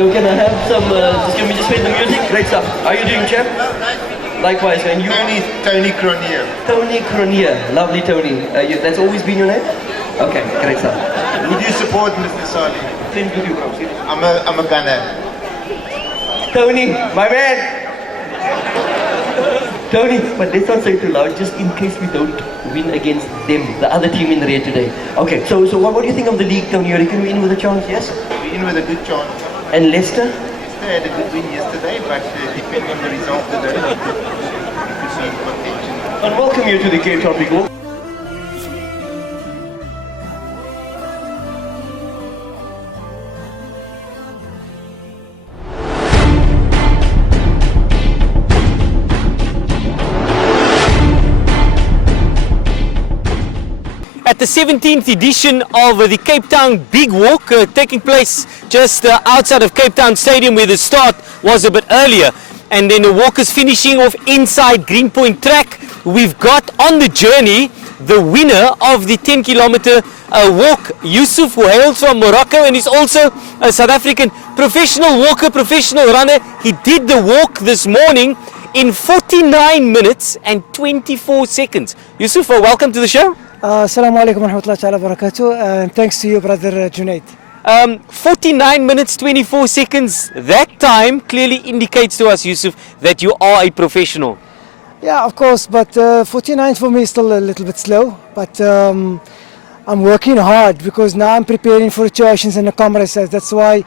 So can I have some, can we just play the music? Great stuff. How are you doing, champ? Likewise, and you? Tony Cronier. Tony Cronier. Lovely Tony. That's always been your name? Okay, great stuff. Would you support Mr. Sali? Same with you, bro. I'm a gunner. Tony, my man! Tony, but let's not say it too loud, just in case we don't win against them, the other team in red today. Okay, so what do you think of the league, Tony? You reckon we're in with a chance, yes? We're in with a good chance. And Leicester? Leicester had a good win yesterday, but depending on the result today, we could see potential. And welcome you to the Cape Town Big Walk. At the 17th edition of the Cape Town Big Walk, taking place just outside of Cape Town Stadium, where the start was a bit earlier, and then the walkers finishing off inside Greenpoint track. We've got on the journey the winner of the 10-kilometer walk, Yusuf, who hails from Morocco and is also a South African professional walker, professional runner. He did the walk this morning in 49 minutes and 24 seconds. Yusuf, welcome to the show. Assalamu alaikum wa rahmatullahi wa barakatuh, and thanks to you, brother Junaid. 49 minutes 24 seconds, that time clearly indicates to us, Yusuf, that you are a professional. Yeah, of course, but 49 for me is still a little bit slow, but I'm working hard because now I'm preparing for situations in the Comrades. That's why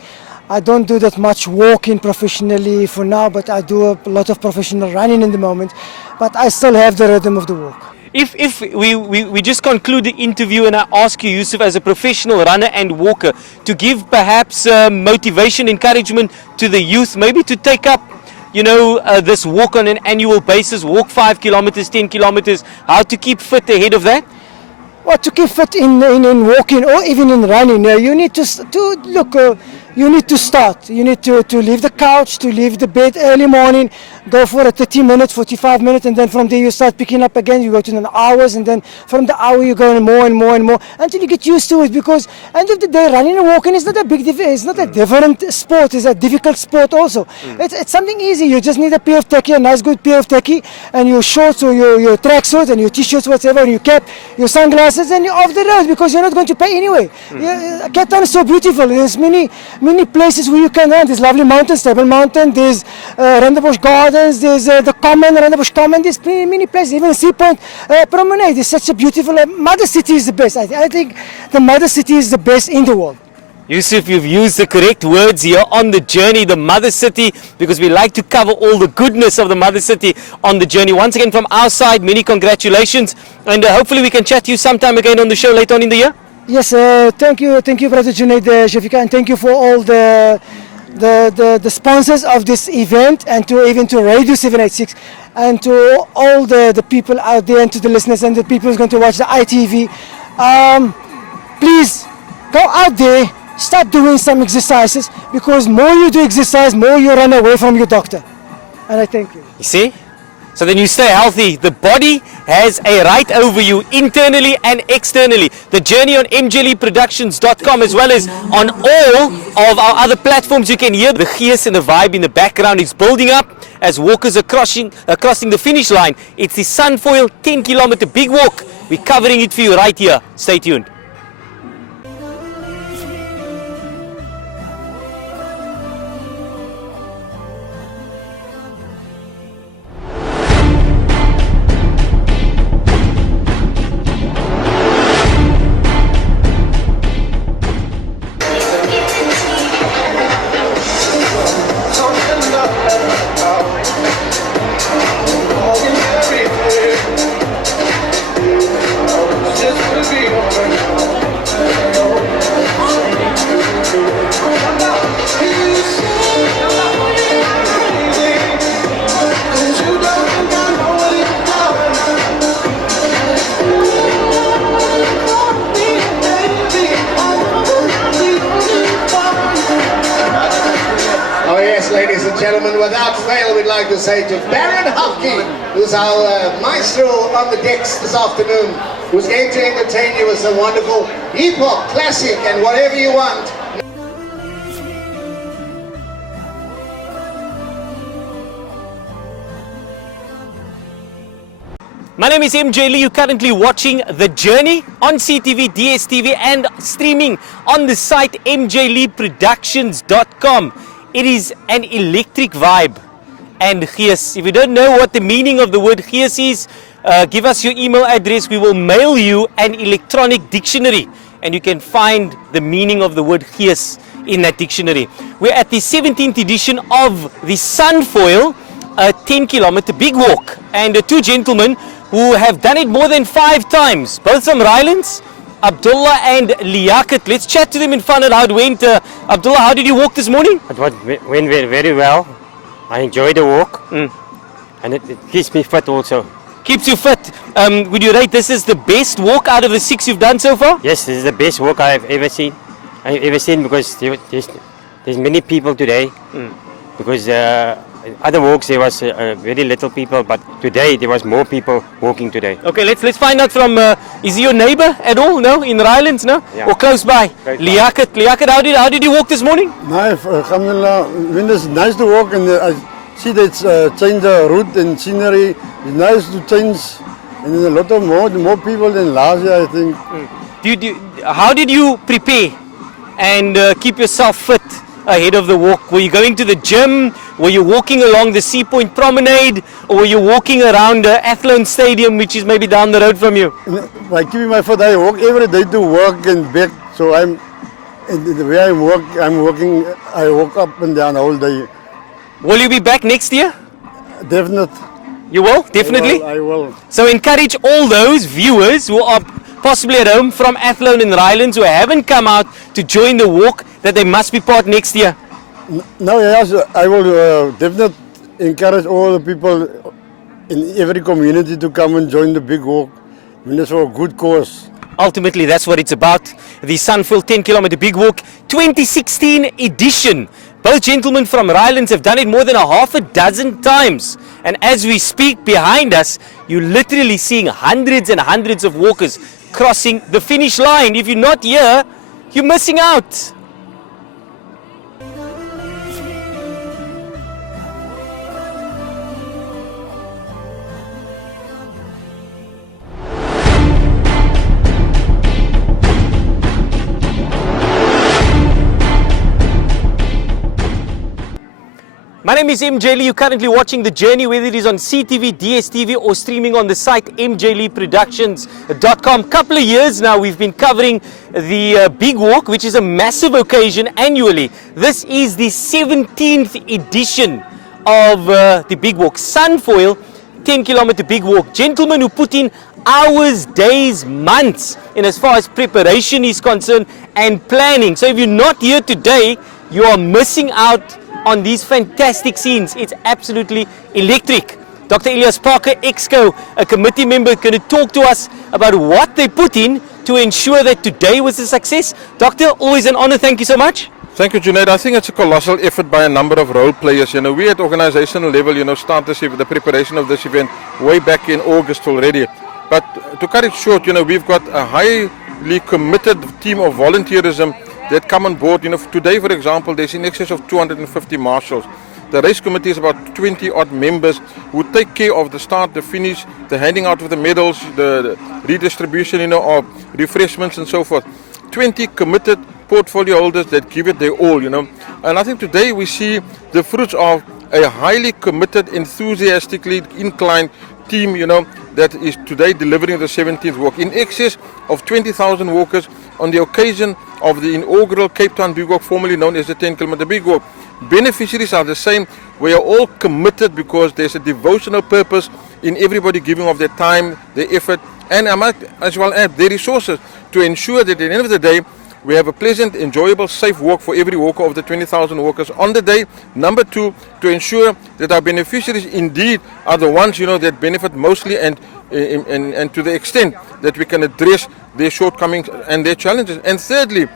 I don't do that much walking professionally for now, but I do a lot of professional running in the moment, but I still have the rhythm of the walk. If we just conclude the interview and I ask you, Yusuf, as a professional runner and walker, to give perhaps motivation, encouragement to the youth, maybe to take up, this walk on an annual basis, walk 5 kilometers, 10 kilometers, how to keep fit ahead of that? Well, to keep fit in walking or even in running, you need you need to start. You need to leave the couch, to leave the bed early morning, go for a 30 minutes, 45 minutes, and then from there you start picking up again. You go to the hours, and then from the hour you go more and more and more until you get used to it. Because end of the day, running and walking is not a big difference. It's not a different sport. It's a difficult sport also. It's something easy. You just need a pair of teki, a nice good pair of teki, and your shorts or your tracksuit and your t-shirts, whatever, and your cap, your sunglasses, and you're off the road because you're not going to pay anyway. Cape Town is so beautiful. There's many places where you can run. There's lovely mountains, Table Mountain, there's Randebosch Gardens, there's the Common, Randebosch Common, there's many places, even Sea Point Promenade. It's such a beautiful, Mother City is the best. I think the Mother City is the best in the world. Yusuf, you've used the correct words here on the journey, the Mother City, because we like to cover all the goodness of the Mother City on the journey. Once again, from our side, many congratulations, and hopefully we can chat to you sometime again on the show later on in the year. Yes, thank you, brother Junaid Shafika, and thank you for all the sponsors of this event, and even to Radio 786, and to all the people out there, and to the listeners and the people who's going to watch the ITV. Please go out there, start doing some exercises, because more you do exercise, more you run away from your doctor. And I thank you. You see? So then you stay healthy. The body has a right over you, internally and externally. The journey on mjleeproductions.com, as well as on all of our other platforms. You can hear the gees and the vibe in the background. It's building up as walkers are crossing the finish line. It's the Sunfoil 10-kilometer big walk. We're covering it for you right here. Stay tuned. Ladies and gentlemen, without fail, we'd like to say to Baron Hafke, who's our maestro on the decks this afternoon, who's going to entertain you with some wonderful hip-hop, classic, and whatever you want. My name is MJ Lee. You're currently watching The Journey on CTV, DSTV and streaming on the site mjleeproductions.com. It is an electric vibe. And gees, if you don't know what the meaning of the word gees is, give us your email address. We will mail you an electronic dictionary and you can find the meaning of the word gees in that dictionary. We're at the 17th edition of the Sunfoil, a 10-kilometer big walk, and two gentlemen who have done it more than 5 times, both from Rylands, Abdullah and Liaquat. Let's chat to them and find out how it went. Abdullah, how did you walk this morning? It went very well. I enjoyed the walk, and it keeps me fit also. Keeps you fit. Would you rate this is the best walk out of the 6 you've done so far? Yes, this is the best walk I've ever seen. Because there's many people today. Because other walks there was very little people, but today there was more people walking today. Okay, let's find out from. Is he your neighbor at all? No, in Rylands, no, Yeah. or close by? Liaquat, how did you walk this morning? Nice, alhamdulillah. It's nice to walk, and I see that change the route and scenery. It's nice to change, and there's a lot of more people than last year, I think. How did you prepare and keep yourself fit ahead of the walk? Were you going to the gym? Were you walking along the Sea Point Promenade? Or were you walking around Athlone Stadium, which is maybe down the road from you? By keeping my foot, I walk every day to work and back. So and the way I'm working, I walk up and down all day. Will you be back next year? Definitely. You will? Definitely? I will. So encourage all those viewers who are possibly at home from Athlone and Rylands who haven't come out to join the walk that they must be part next year. No, yes, I will definitely encourage all the people in every community to come and join the big walk. I mean, it's for a good cause. Ultimately, that's what it's about. The Sunfoil 10-kilometer big walk 2016 edition. Both gentlemen from Rylands have done it more than 6 times. And as we speak, behind us, you're literally seeing hundreds and hundreds of walkers crossing the finish line. If you're not here, you're missing out. My name is MJ Lee. You're currently watching The Journey, whether it is on CTV, DSTV or streaming on the site mjleeproductions.com. Couple of years now we've been covering the Big Walk, which is a massive occasion annually. This is the 17th edition of the Big Walk. Sunfoil 10-kilometer Big Walk. Gentlemen who put in hours, days, months in as far as preparation is concerned and planning. So if you're not here today, you are missing out on these fantastic scenes. It's absolutely electric. Dr. Elias Parker, Exco, a committee member, going to talk to us about what they put in to ensure that today was a success. Doctor, always an honor. Thank you so much. Thank you, Junaid. I think it's a colossal effort by a number of role players. We at organizational level, started the preparation of this event way back in August already. But to cut it short, we've got a highly committed team of volunteerism that come on board. Today, for example, there's in excess of 250 marshals. The race committee is about 20 odd members who take care of the start, the finish, the handing out of the medals, the redistribution, of refreshments and so forth. 20 committed portfolio holders that give it their all, And I think today we see the fruits of a highly committed, enthusiastically inclined team, that is today delivering the 17th walk. In excess of 20,000 walkers on the occasion of the inaugural Cape Town Big Walk, formerly known as the 10-kilometer Big Walk. Beneficiaries are the same. We are all committed because there's a devotional purpose in everybody giving of their time, their effort, and I might as well add their resources to ensure that at the end of the day, we have a pleasant, enjoyable, safe walk for every walker of the 20,000 walkers on the day. Number 2, to ensure that our beneficiaries indeed are the ones, that benefit mostly and to the extent that we can address their shortcomings and their challenges. And thirdly,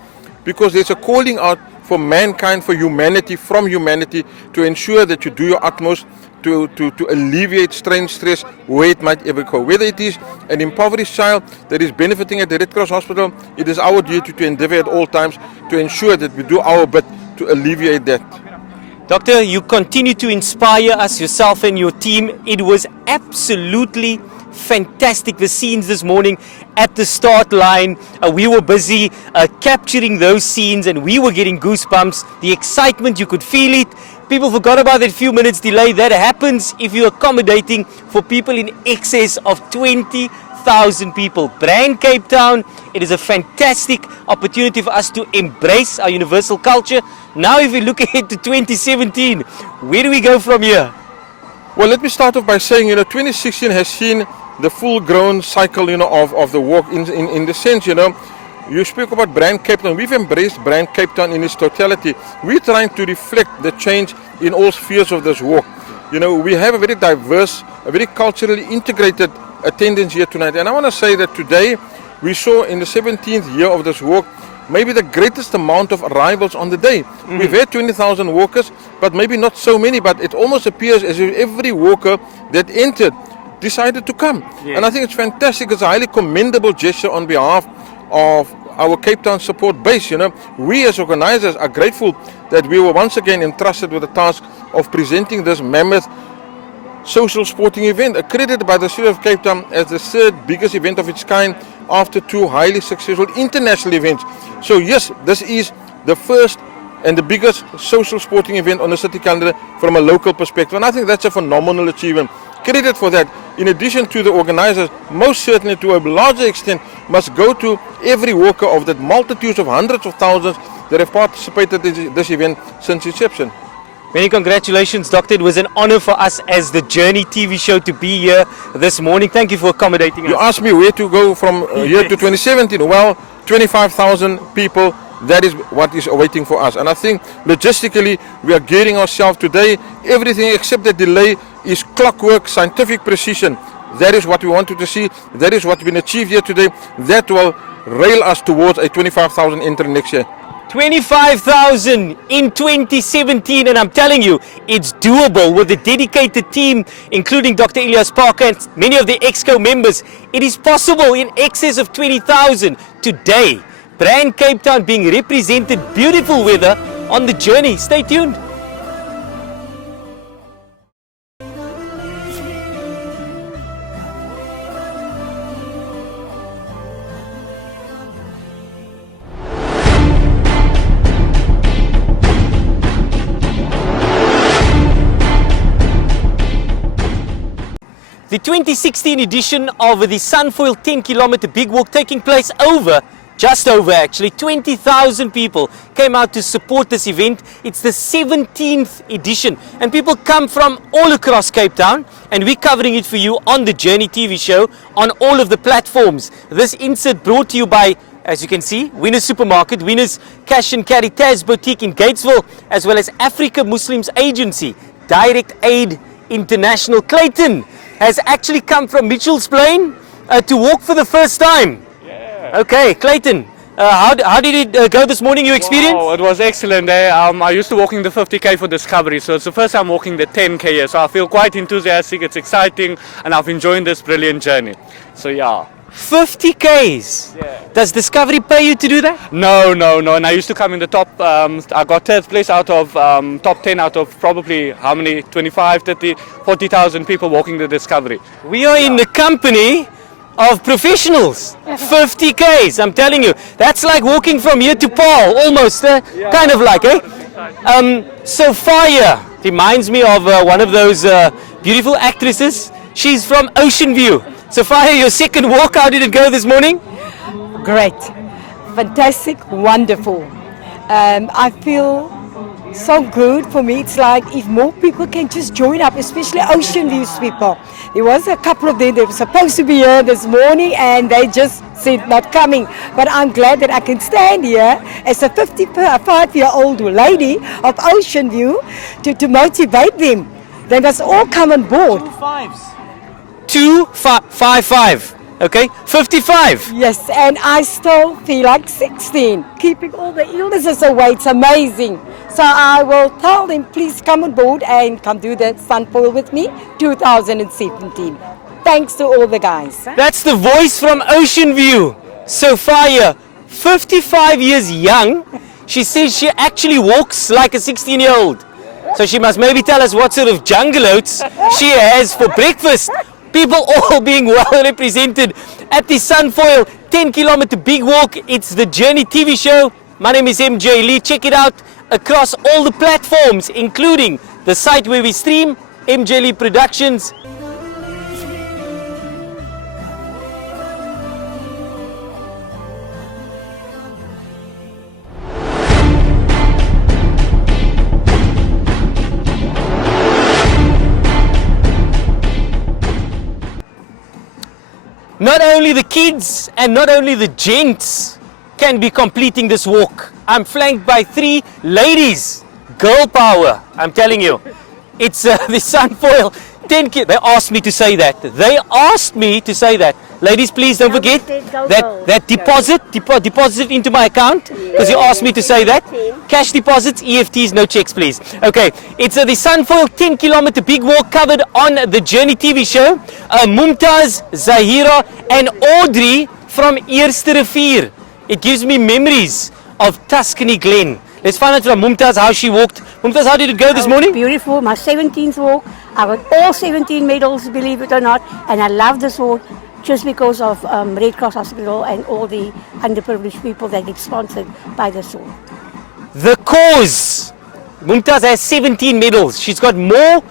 because there's a calling out for mankind, for humanity, from humanity, to ensure that you do your utmost to alleviate strain, stress, where it might ever go. Whether it is an impoverished child that is benefiting at the Red Cross Hospital, it is our duty to endeavor at all times to ensure that we do our bit to alleviate that. Doctor, you continue to inspire us, yourself and your team. It was absolutely fantastic. The scenes this morning at the start line, we were busy capturing those scenes and we were getting goosebumps. The excitement, you could feel it. People forgot about that few minutes delay. That happens if you're accommodating for people in excess of 20,000 people. Brand Cape Town, it is a fantastic opportunity for us to embrace our universal culture. Now if we look ahead to 2017, where do we go from here? Well, let me start off by saying, 2016 has seen the full-grown cycle, of the walk in the sense, you speak about Brand Cape Town. We've embraced Brand Cape Town in its totality. We're trying to reflect the change in all spheres of this walk. We have a very diverse, a very culturally integrated attendance here tonight. And I want to say that today we saw in the 17th year of this walk maybe the greatest amount of arrivals on the day. We've had 20,000 walkers, but maybe not so many, but it almost appears as if every walker that entered decided to come. And I think it's fantastic. It's a highly commendable gesture on behalf of our Cape Town support base. We as organizers are grateful that we were once again entrusted with the task of presenting this mammoth social sporting event, accredited by the City of Cape Town as the third biggest event of its kind after two highly successful international events. So yes, this is the first and the biggest social sporting event on the city calendar from a local perspective, and I think that's a phenomenal achievement. Credit for that, in addition to the organizers, most certainly to a larger extent, must go to every walker of that multitudes of hundreds of thousands that have participated in this event since inception. Many congratulations, Doctor. It was an honor for us as the Journey TV show to be here this morning. Thank you for accommodating us. You asked me where to go from here to 2017. Well, 25,000 people, that is what is awaiting for us. And I think logistically, we are gearing ourselves today. Everything except the delay is clockwork, scientific precision. That is what we wanted to see. That is what has been achieved here today. That will rail us towards a 25,000 entry next year. 25,000 in 2017, and I'm telling you, it's doable with a dedicated team, including Dr. Elias Parker and many of the EXCO members. It is possible in excess of 20,000 today. Brand Cape Town being represented, beautiful weather on the journey. Stay tuned. The 2016 edition of the Sunfoil 10-kilometer big walk taking place just over actually 20,000 people came out to support this event. It's the 17th edition and people come from all across Cape Town, and we're covering it for you on the Journey TV show on all of the platforms. This insert brought to you by, as you can see, Winners Supermarket, Winners Cash and Carry Taz Boutique in Gatesville, as well as Africa Muslims Agency, Direct Aid International. Clayton has actually come from Mitchell's Plain to walk for the first time. Yeah. Okay, Clayton, how did it go this morning, your experience? Oh, it was excellent. I used to walking the 50k for Discovery, so it's the first time walking the 10k here, so I feel quite enthusiastic, it's exciting, and I've enjoyed this brilliant journey. So yeah. 50Ks? Yeah. Does Discovery pay you to do that? No, and I used to come in the top, I got third place out of top 10 out of probably how many, 25, 30, 40,000 people walking the Discovery. We are in the company of professionals. 50Ks, I'm telling you. That's like walking from here to Paul, almost, kind of like, eh? Sophia reminds me of one of those beautiful actresses. She's from Ocean View. Sophia, your second walk, how did it go this morning? Great, fantastic, wonderful. I feel so good. For me, it's like if more people can just join up, especially Ocean Views people. There was a couple of them that were supposed to be here this morning and they just said not coming. But I'm glad that I can stand here as a 55-year-old lady of Ocean View to motivate them. They must all come on board. 255, okay, 55. Yes, and I still feel like 16, keeping all the illnesses away. It's amazing. So I will tell them, please come on board and come do the Sunfoil with me, 2017. Thanks to all the guys. That's the voice from Ocean View, Sophia, 55 years young. She says she actually walks like a 16-year-old. So she must maybe tell us what sort of jungle oats she has for breakfast. People all being well represented at the Sunfoil 10-kilometer big walk. It's the Journey TV show. My name is MJ Lee. Check it out across all the platforms, including the site where we stream, MJ Lee Productions. Not only the kids and not only the gents can be completing this walk. I'm flanked by 3 ladies. Girl power, I'm telling you. It's the Sunfoil 10 kids. They asked me to say that. They asked me to say that. Ladies, please don't forget that deposit into my account, because you asked me to say that. Cash deposits, EFTs, no checks, please. Okay, it's the Sunfoil 10-kilometer big walk covered on the Journey TV show. Mumtaz, Zahira and Audrey from Eerste Rivier. It gives me memories of Tuscany Glen. Let's find out from Mumtaz how she walked. Mumtaz, how did it go this morning? Beautiful, my 17th walk. I got all 17 medals, believe it or not, and I love this walk just because of Red Cross Hospital and all the underprivileged people that get sponsored by this walk. The cause. Mumtaz has 17 medals. She's got more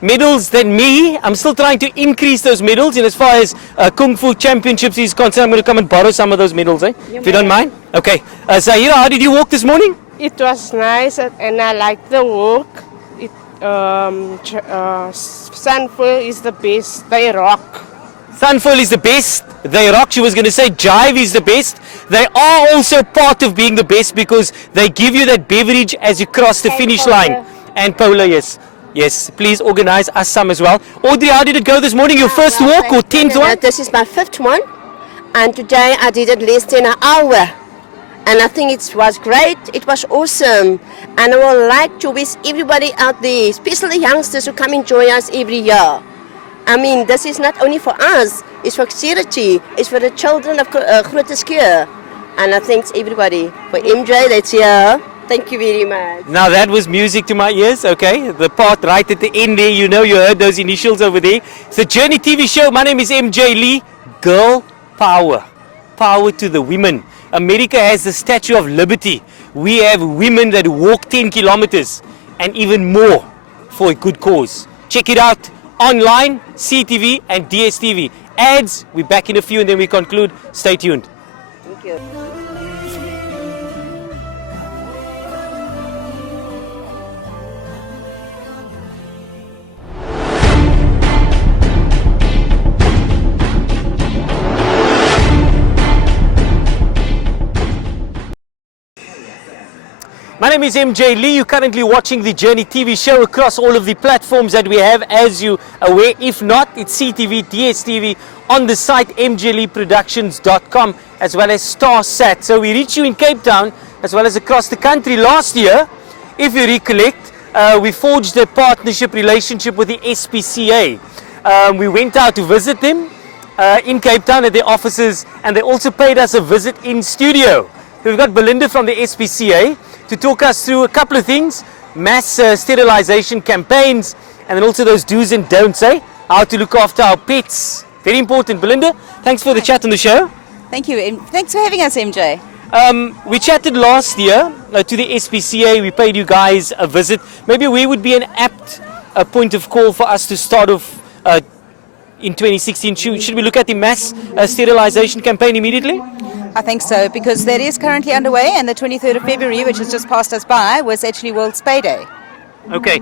medals than me. I'm still trying to increase those medals, and as far as Kung Fu Championships is concerned, I'm going to come and borrow some of those medals, if you don't mind. Okay. Zahira, how did you walk this morning? It was nice and I liked the walk. Sunfoil is the best. They rock. Sunfoil is the best. They rock. She was going to say Jive is the best. They are also part of being the best because they give you that beverage as you cross the finish line. And Paula, yes. Yes, please organize us some as well. Audrey, how did it go this morning? Your first walk or 10th one? This is my 5th one. And today I did it less than an hour. And I think it was great. It was awesome. And I would like to wish everybody out there, especially youngsters who come enjoy us every year. I mean, this is not only for us, it's for charity, it's for the children of Groote Schuur. And I thank everybody. For MJ that's here, thank you very much. Now that was music to my ears, okay? The part right at the end there, you know, you heard those initials over there. It's the Journey TV show. My name is MJ Lee. Girl power. Power to the women. America has the Statue of Liberty. We have women that walk 10 kilometers and even more for a good cause. Check it out online, CTV and DSTV. Ads, we're back in a few and then we conclude. Stay tuned. Thank you. My name is MJ Lee. You're currently watching the Journey TV show across all of the platforms that we have, as you aware. If not, it's CTV, DSTV, on the site mjleeproductions.com, as well as StarSat. So we reach you in Cape Town, as well as across the country. Last year, if you recollect, we forged a partnership relationship with the SPCA. We went out to visit them in Cape Town at their offices, and they also paid us a visit in studio. We've got Belinda from the SPCA to talk us through a couple of things, mass sterilization campaigns, and then also those do's and don'ts, how to look after our pets. Very important. Belinda, thanks for the chat on the show. Thank you. Thanks for having us, MJ. We chatted last year to the SPCA. We paid you guys a visit. Maybe we would be an apt point of call for us to start off in 2016. Should we look at the mass sterilization campaign immediately? I think so, because that is currently underway, and the 23rd of February, which has just passed us by, was actually World Spay Day. Okay.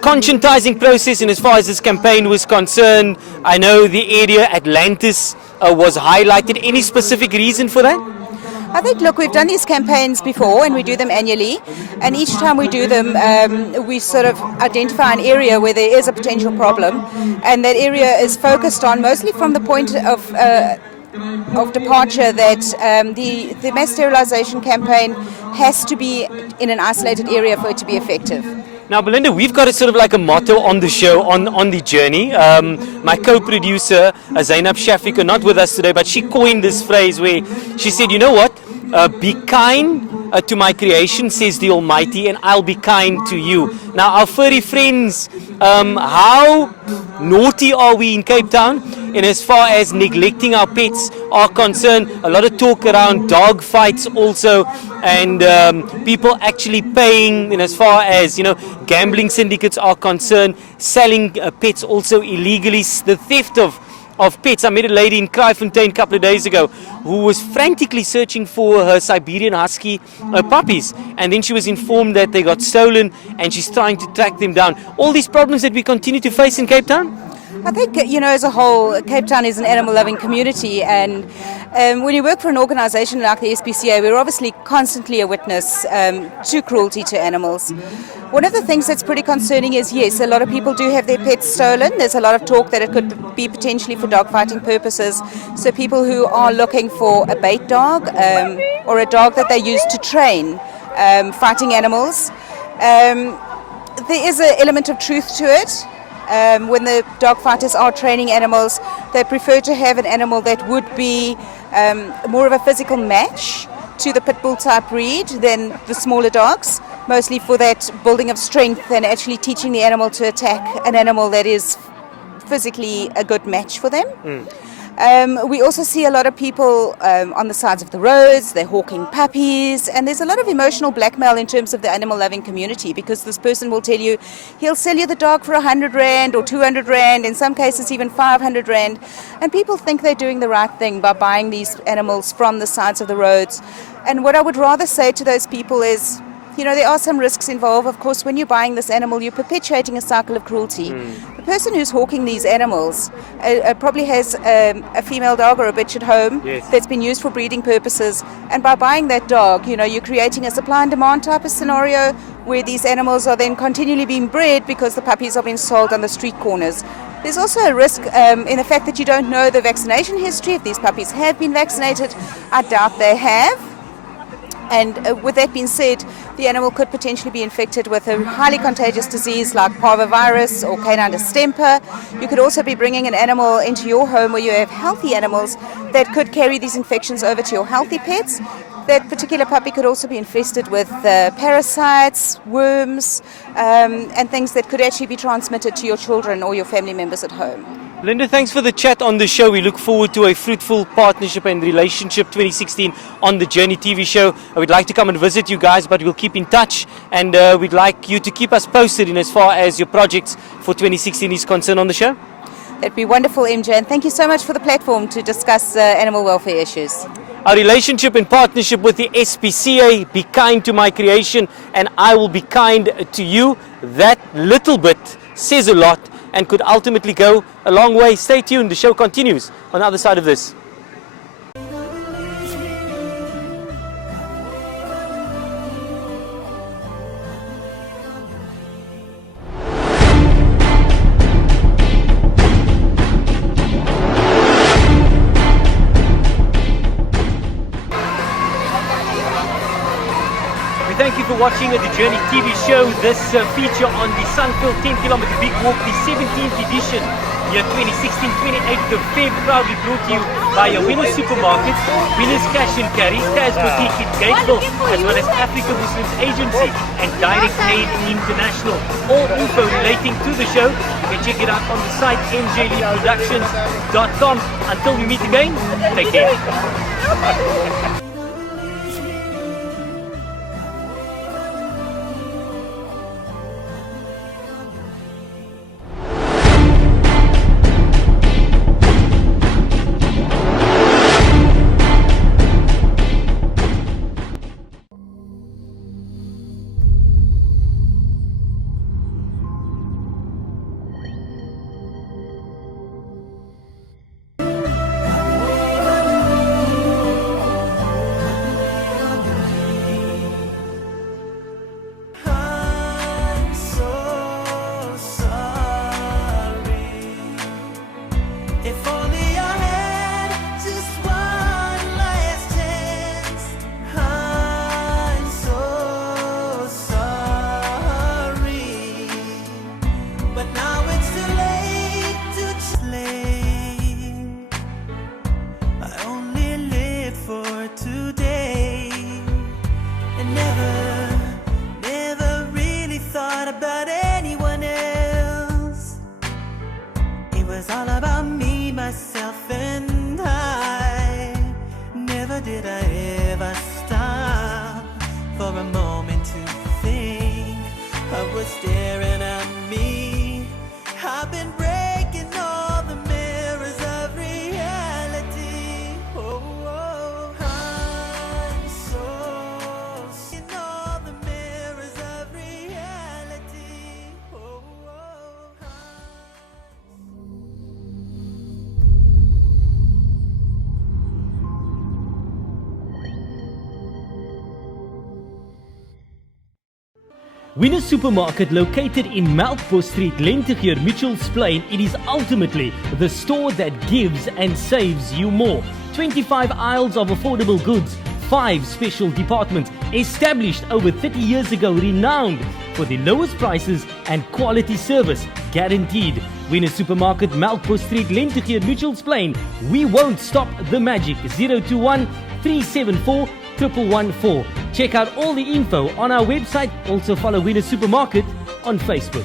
Conscientizing process, and as far as this campaign was concerned, I know the area Atlantis was highlighted. Any specific reason for that? I think, look, we've done these campaigns before and we do them annually, and each time we do them we sort of identify an area where there is a potential problem, and that area is focused on mostly from the point of departure that the mass sterilization campaign has to be in an isolated area for it to be effective. Now, Belinda, we've got a sort of like a motto on the show, on the journey. My co-producer, Zainab Shafiq, not with us today, but she coined this phrase where she said, you know what, be kind to my creation, says the Almighty, and I'll be kind to you. Now, our furry friends How naughty are we in Cape Town? And as far as neglecting our pets are concerned, a lot of talk around dog fights also, and people actually paying. And as far as gambling syndicates are concerned, selling pets also illegally. The theft of pets. I met a lady in Kraaifontein a couple of days ago who was frantically searching for her Siberian Husky puppies, and then she was informed that they got stolen, and she's trying to track them down. All these problems that we continue to face in Cape Town? I think, as a whole, Cape Town is an animal-loving community, and when you work for an organisation like the SPCA, we're obviously constantly a witness to cruelty to animals. One of the things that's pretty concerning is, yes, a lot of people do have their pets stolen. There's a lot of talk that it could be potentially for dogfighting purposes. So people who are looking for a bait dog or a dog that they use to train fighting animals, there is an element of truth to it. When the dog fighters are training animals, they prefer to have an animal that would be more of a physical match to the pit bull type breed than the smaller dogs, mostly for that building of strength and actually teaching the animal to attack an animal that is physically a good match for them. We also see a lot of people on the sides of the roads, they're hawking puppies, and there's a lot of emotional blackmail in terms of the animal-loving community, because this person will tell you he'll sell you the dog for 100 Rand or 200 Rand, in some cases even 500 Rand, and people think they're doing the right thing by buying these animals from the sides of the roads. And what I would rather say to those people is, there are some risks involved. Of course, when you're buying this animal, you're perpetuating a cycle of cruelty. The person who's hawking these animals probably has a female dog or a bitch at home that's been used for breeding purposes. And by buying that dog, you're creating a supply and demand type of scenario where these animals are then continually being bred because the puppies are being sold on the street corners. There's also a risk in the fact that you don't know the vaccination history. If these puppies have been vaccinated, I doubt they have. And with that being said, the animal could potentially be infected with a highly contagious disease like parvovirus or canine distemper. You could also be bringing an animal into your home where you have healthy animals that could carry these infections over to your healthy pets. That particular puppy could also be infested with parasites, worms, and things that could actually be transmitted to your children or your family members at home. Linda, thanks for the chat on the show. We look forward to a fruitful partnership and relationship 2016 on the Journey TV show. I would like to come and visit you guys, but we'll keep in touch, and we'd like you to keep us posted in as far as your projects for 2016 is concerned on the show. That'd be wonderful, MJ, and thank you so much for the platform to discuss animal welfare issues. Our relationship and partnership with the SPCA, be kind to my creation and I will be kind to you. That little bit says a lot and could ultimately go a long way. Stay tuned, the show continues on the other side of this. Thank you for watching the Journey TV show. This feature on the Sunfoil 10-kilometer Big Walk, the 17th edition, year 2016, 28th of Feb, proudly brought to you by your Winners Supermarket, Winners Cash and Carry, Taz Boutique in Gateville, as well as Africa Muslims Agency and Direct Aid International. All info relating to the show, you can check it out on the site njleeproductions.com. Until we meet again, take care. Never really thought about anyone else. staring at me. I've been breaking all the mirrors of reality. Oh, oh, I'm so in all the mirrors of reality. Oh, oh, Winner Supermarket, located in Melkbos Street, Lentegeur, Mitchell's Plain, it is ultimately the store that gives and saves you more. 25 aisles of affordable goods, 5 special departments, established over 30 years ago, renowned for the lowest prices and quality service guaranteed. Winner Supermarket, Melkbos Street, Lentegeur, Mitchell's Plain. We won't stop the magic. 021 374 1114. Check out all the info on our website. Also follow Winner Supermarket on Facebook.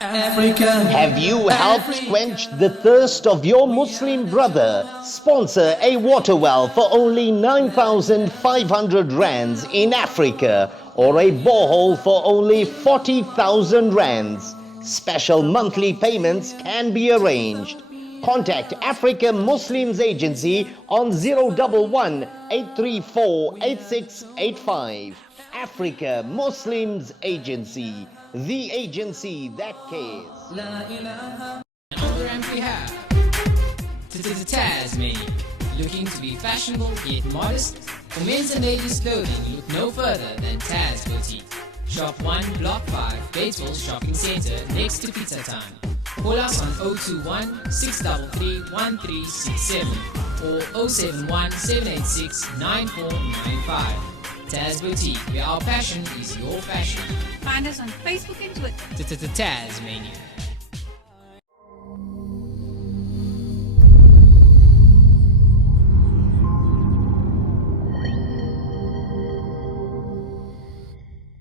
Africa. Have you helped quench the thirst of your Muslim brother? Sponsor a water well for only 9,500 rands in Africa, or a borehole for only 40,000 rands. Special monthly payments can be arranged. Contact Africa Muslims Agency on 011 834 8685. Africa Muslims Agency, the agency that cares. Another empty hat. Tasmania. Looking to be fashionable yet modest? For men's and ladies' clothing, look no further than Taz Boutique. Shop 1, Block 5, Batesville Shopping Centre, next to Pizza Time. Call us on 021 633 1367 or 071 786 9495. Taz Boutique, where our passion is your fashion. Find us on Facebook and Twitter. Tasmania.